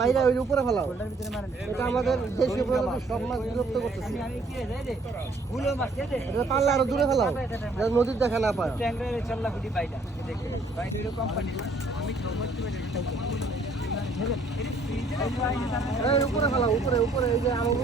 মাইরা ওই উপরে ফেলাও। এটা আমাদের দেশীয় প্রজাতির সব মাছ বিলুপ্ত করতেছে। এটা পারলে আরো দূরে ফেলাও, যাতে নদীর দেখা না পায়। উপরে ফেলাও, উপরে উপরে এই যে আমার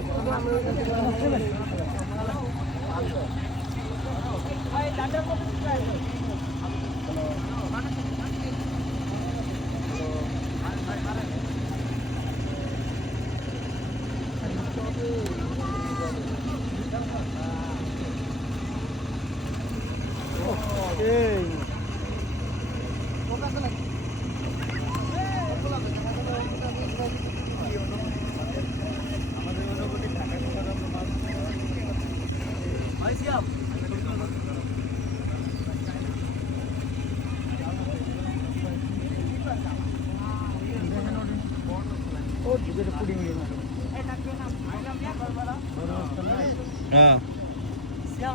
হ্যাঁ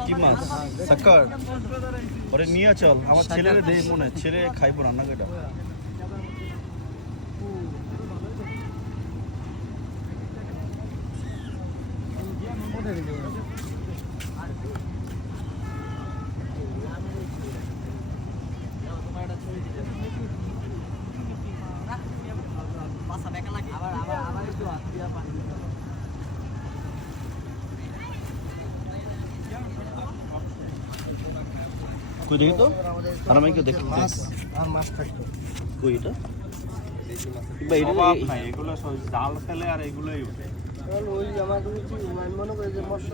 কি মাছ সাক্কার ওরে নিয়ে চল আমার ছেলেরে দেই মনে ছেলে খাইবো রান্না কেটা কই দেখি তো আর আমি কি দেখি মাছ আর মাছ থাকতো কই এটা এগুলো জাল ফেলে আর এগুলোই ওই আমার মনে করি যে মৎস্য